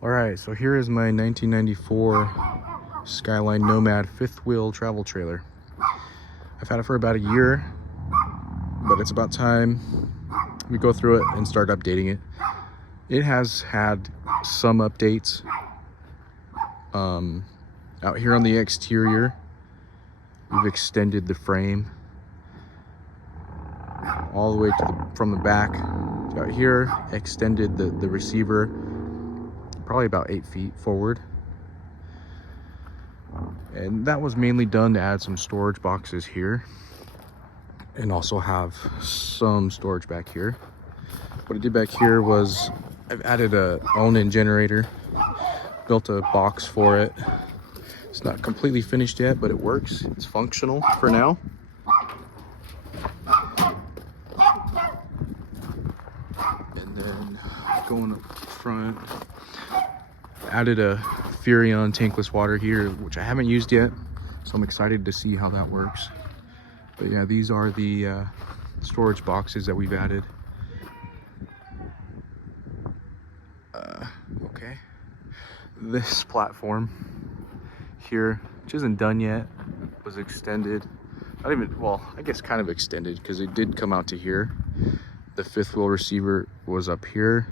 All right, so here is my 1994 Skyline Nomad fifth wheel travel trailer. I've had it for about a year, but it's about time we go through it and start updating it. It has had some updates. Out here on the exterior, we've extended the frame all the way to from the back to out here, extended the receiver probably about 8 feet forward. And that was mainly done to add some storage boxes here and also have some storage back here. What I did back here was I've added a own-in generator, built a box for it. It's not completely finished yet, but it works. It's functional for now. And then going up front, added a Furion tankless water heater, which I haven't used yet, so I'm excited to see how that works. But yeah, these are the storage boxes that we've added. Okay, this platform here, which isn't done yet, was extended. Not even, well, I guess kind of extended because it did come out to here. The fifth wheel receiver was up here,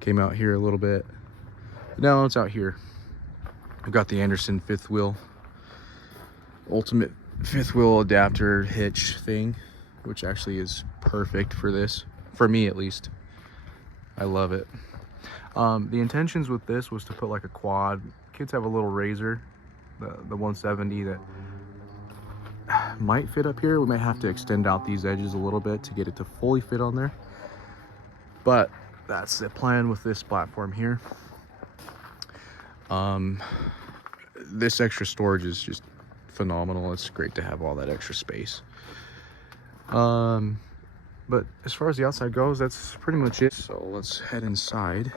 came out here a little bit. Now it's out here. I've got the Anderson fifth wheel, ultimate fifth wheel adapter hitch thing, which actually is perfect for this, for me at least. I love it. The intentions with this was to put like a quad. Kids have a little Razor, the 170 that might fit up here. We might have to extend out these edges a little bit to get it to fully fit on there. But that's the plan with this platform here. This extra storage is just phenomenal. It's great to have all that extra space. But as far as the outside goes, that's pretty much it. So let's head inside.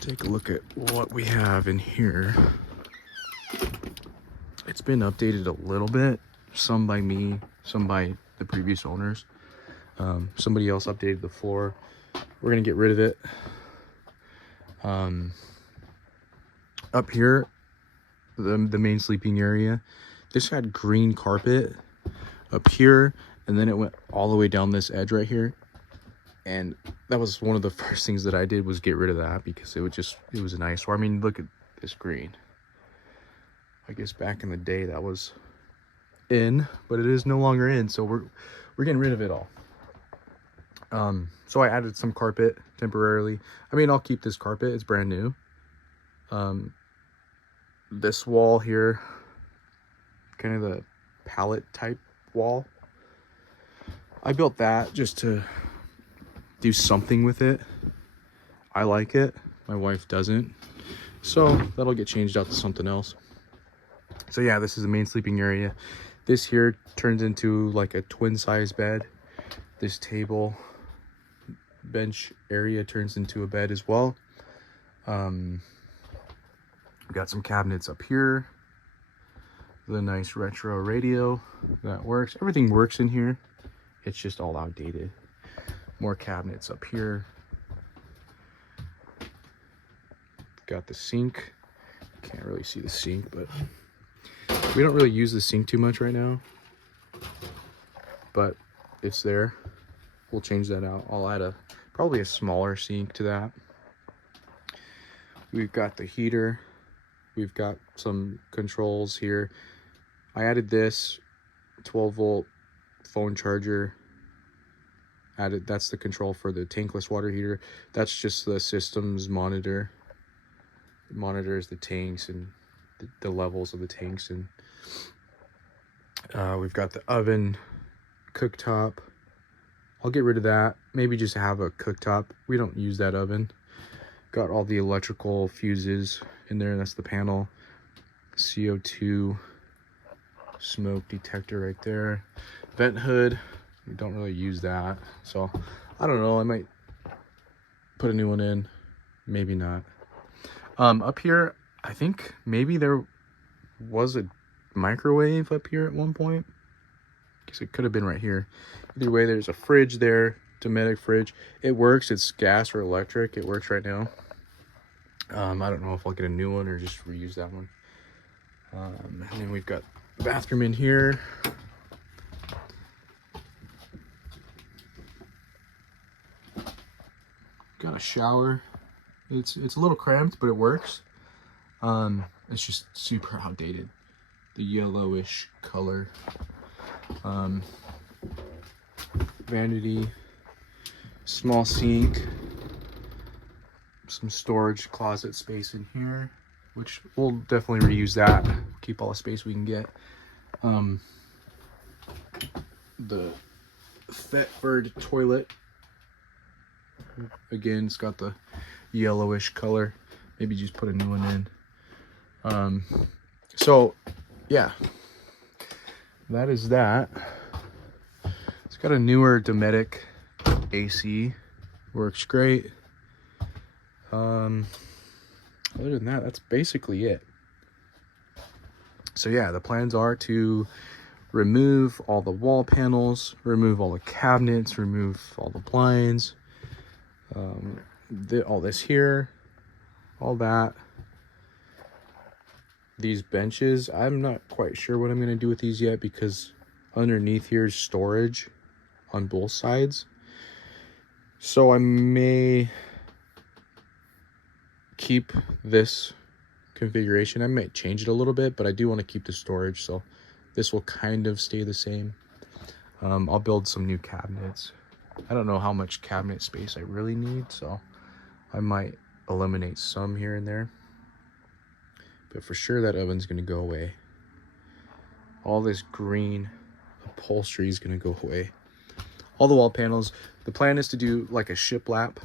Take a look at what we have in here. It's been updated a little bit, some by me, some by the previous owners. Somebody else updated the floor. We're gonna get rid of it. Up here, the main sleeping area, this had green carpet up here, and then it went all the way down this edge right here. And that was one of the first things that I did, was get rid of that because it was an eyesore. I mean, look at this green. I guess back in the day that was in, but it is no longer in, so we're getting rid of it all. So I added some carpet temporarily. I mean, I'll keep this carpet, it's brand new. This wall here, kind of the pallet type wall, I built that just to do something with it. I like it, my wife doesn't, so that'll get changed out to something else. So yeah, this is the main sleeping area. This here turns into like a twin size bed. This table bench area turns into a bed as well. We've got some cabinets up here. The nice retro radio that works. Everything works in here. It's just all outdated. More cabinets up here. Got the sink. Can't really see the sink, but we don't really use the sink too much right now. But it's there. We'll change that out. I'll add probably a smaller sink to that. We've got the heater. We've got some controls here. I added this 12-volt phone charger. That's the control for the tankless water heater. That's just the system's monitor. It monitors the tanks and the levels of the tanks. And we've got the oven, cooktop. I'll get rid of that. Maybe just have a cooktop. We don't use that oven. Got all the electrical fuses in there. That's the panel. CO2 smoke detector right there. Vent hood. We don't really use that, so I don't know. I might put a new one in, maybe not. Up here, I think maybe there was a microwave up here at one point. Guess it could have been right here. Either way, there's a fridge there Dometic fridge. It works. It's gas or electric. It works right now. I don't know if I'll get a new one or just reuse that one. And then we've got the bathroom in here. Got a shower. It's a little cramped, but it works. It's just super outdated. The yellowish color. Vanity, small sink, some storage closet space in here, which we'll definitely reuse that. Keep all the space we can get. The Thetford toilet. Again, it's got the yellowish color. Maybe just put a new one in. So yeah, that is that. It's got a newer Dometic AC. Works great. Other than that, that's basically it. So yeah, the plans are to remove all the wall panels, remove all the cabinets, remove all the blinds, all this here, all that. These benches, I'm not quite sure what I'm going to do with these yet, because underneath here is storage on both sides. So I may keep this configuration. I might change it a little bit, but I do want to keep the storage, so this will kind of stay the same. I'll build some new cabinets. I don't know how much cabinet space I really need, so I might eliminate some here and there. But for sure that oven's going to go away. All this green upholstery is going to go away. All the wall panels. The plan is to do like a shiplap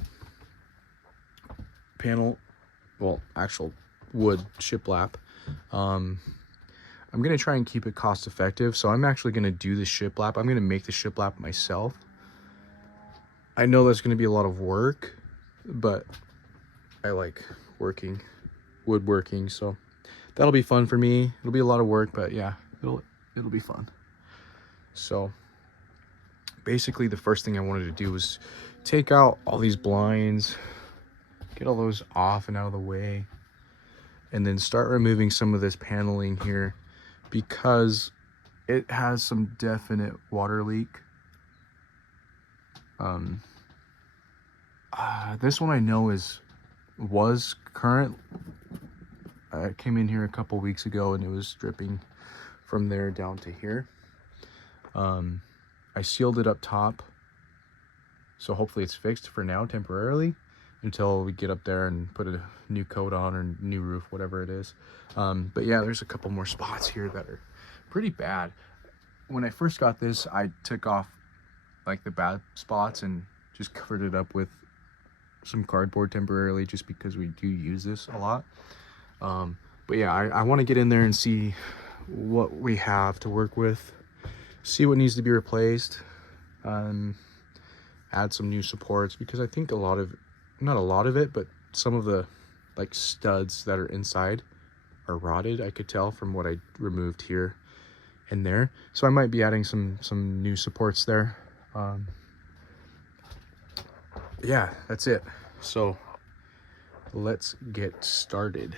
panel. Well, actual wood shiplap. I'm going to try and keep it cost effective. So I'm actually going to do the shiplap. I'm going to make the shiplap myself. I know that's going to be a lot of work, but I like woodworking, so that'll be fun for me. It'll be a lot of work, but yeah, it'll be fun. So basically the first thing I wanted to do was take out all these blinds, get all those off and out of the way, and then start removing some of this paneling here, because it has some definite water leak. This one I know was current. I came in here a couple weeks ago and it was dripping from there down to here. I sealed it up top, so hopefully it's fixed for now temporarily until we get up there and put a new coat on or new roof, whatever it is. But yeah, there's a couple more spots here that are pretty bad. When I first got this, I took off like the bad spots and just covered it up with some cardboard temporarily, just because we do use this a lot. But yeah, I want to get in there and see what we have to work with, see what needs to be replaced, add some new supports, because I think not a lot of it, but some of the like studs that are inside are rotted. I could tell from what I removed here and there, so I might be adding some new supports there. Yeah, that's it. So let's get started.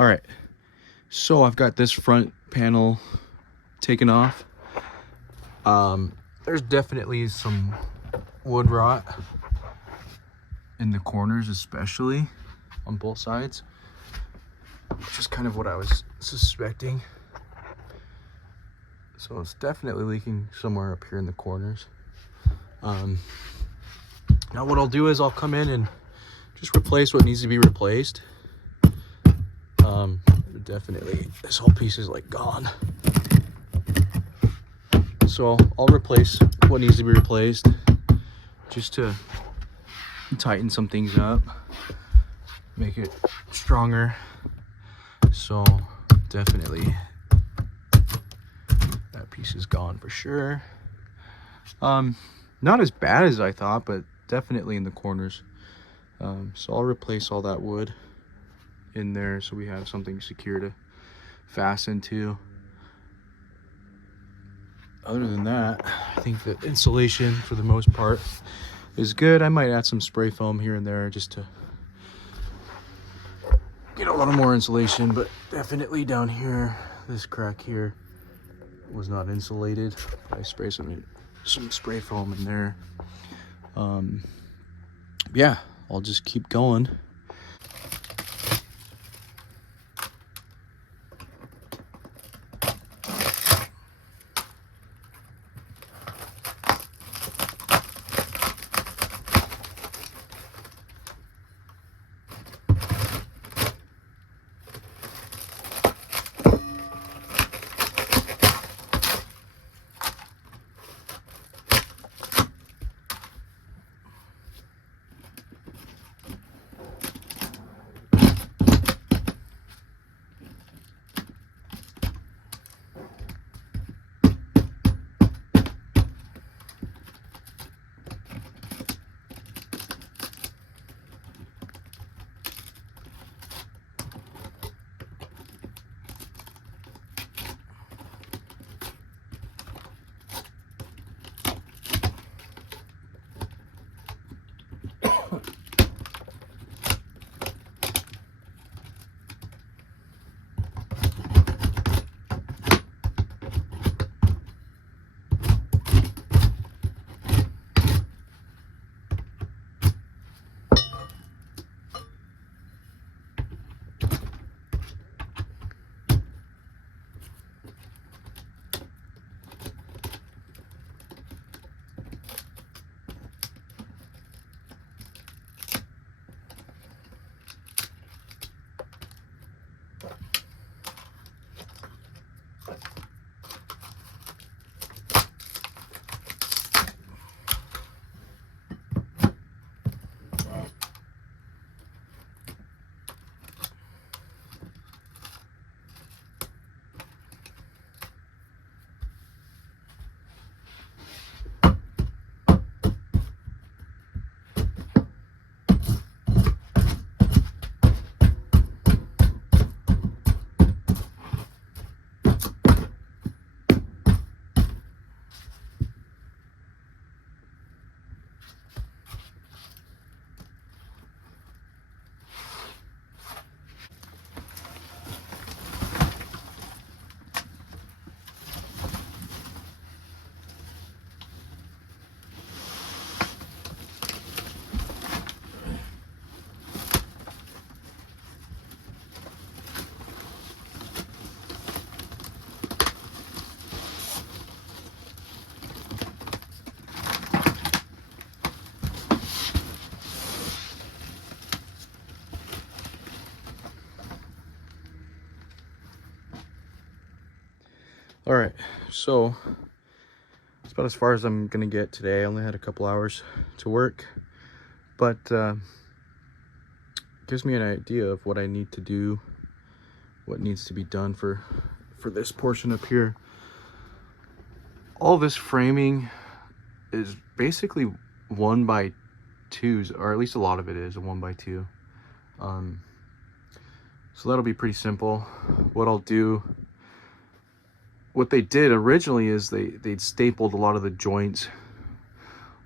All right, so I've got this front panel taken off. There's definitely some wood rot in the corners, especially on both sides, which is kind of what I was suspecting. So it's definitely leaking somewhere up here in the corners. Now what I'll do is I'll come in and just replace what needs to be replaced. Definitely, this whole piece is like gone. So I'll replace what needs to be replaced just to tighten some things up, make it stronger. So definitely that piece is gone for sure. Not as bad as I thought, but definitely in the corners. So I'll replace all that wood in there so we have something secure to fasten to. Other than that, I think the insulation for the most part is good. I might add some spray foam here and there just to get a little more insulation, but definitely down here, this crack here was not insulated. I spray some spray foam in there. Yeah, I'll just keep going. All right, so it's about as far as I'm gonna get today. I only had a couple hours to work, but gives me an idea of what I need to do, what needs to be done for this portion up here. All this framing is basically 1x2s, or at least a lot of it is a 1x2. So that'll be pretty simple. What they did originally is they'd stapled a lot of the joints,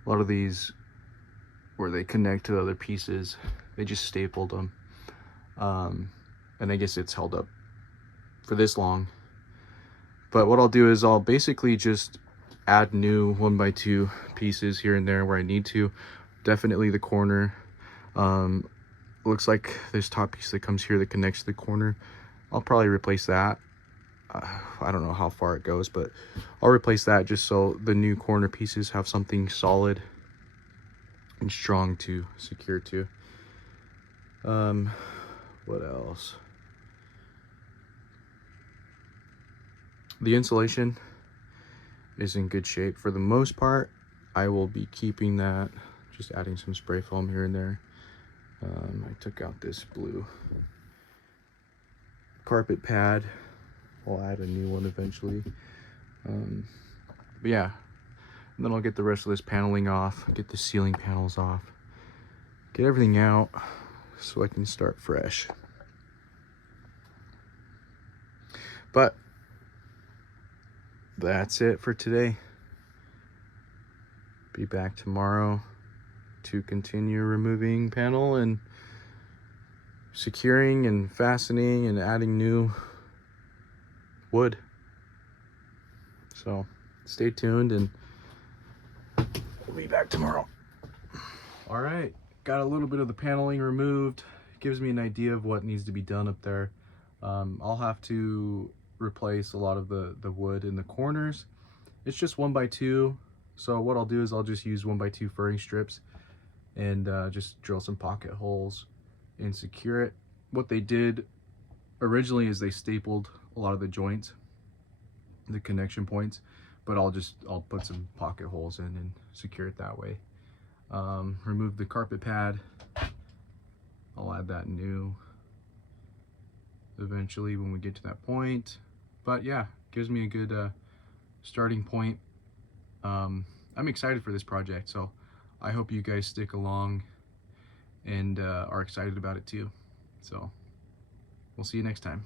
a lot of these where they connect to the other pieces. They just stapled them. and I guess it's held up for this long. But what I'll do is I'll basically just add new 1x2 pieces here and there where I need to. Definitely the corner. Looks like this top piece that comes here that connects to the corner, I'll probably replace that. I don't know how far it goes, but I'll replace that just so the new corner pieces have something solid and strong to secure to. What else? The insulation is in good shape for the most part. I will be keeping that, just adding some spray foam here and there. I took out this blue carpet pad. I'll add a new one eventually. But yeah, and then I'll get the rest of this paneling off, get the ceiling panels off, get everything out so I can start fresh. But that's it for today. Be back tomorrow to continue removing panel and securing and fastening and adding new wood. So stay tuned and we'll be back tomorrow. All right, got a little bit of the paneling removed. Gives me an idea of what needs to be done up there. I'll have to replace a lot of the wood in the corners. It's just 1x2, so what I'll do is I'll just use 1x2 furring strips and just drill some pocket holes and secure it. What they did originally is they stapled a lot of the joints, the connection points, but I'll put some pocket holes in and secure it that way. Remove the carpet pad. I'll add that new eventually when we get to that point. But yeah, gives me a good starting point. I'm excited for this project, so I hope you guys stick along and are excited about it too. So we'll see you next time.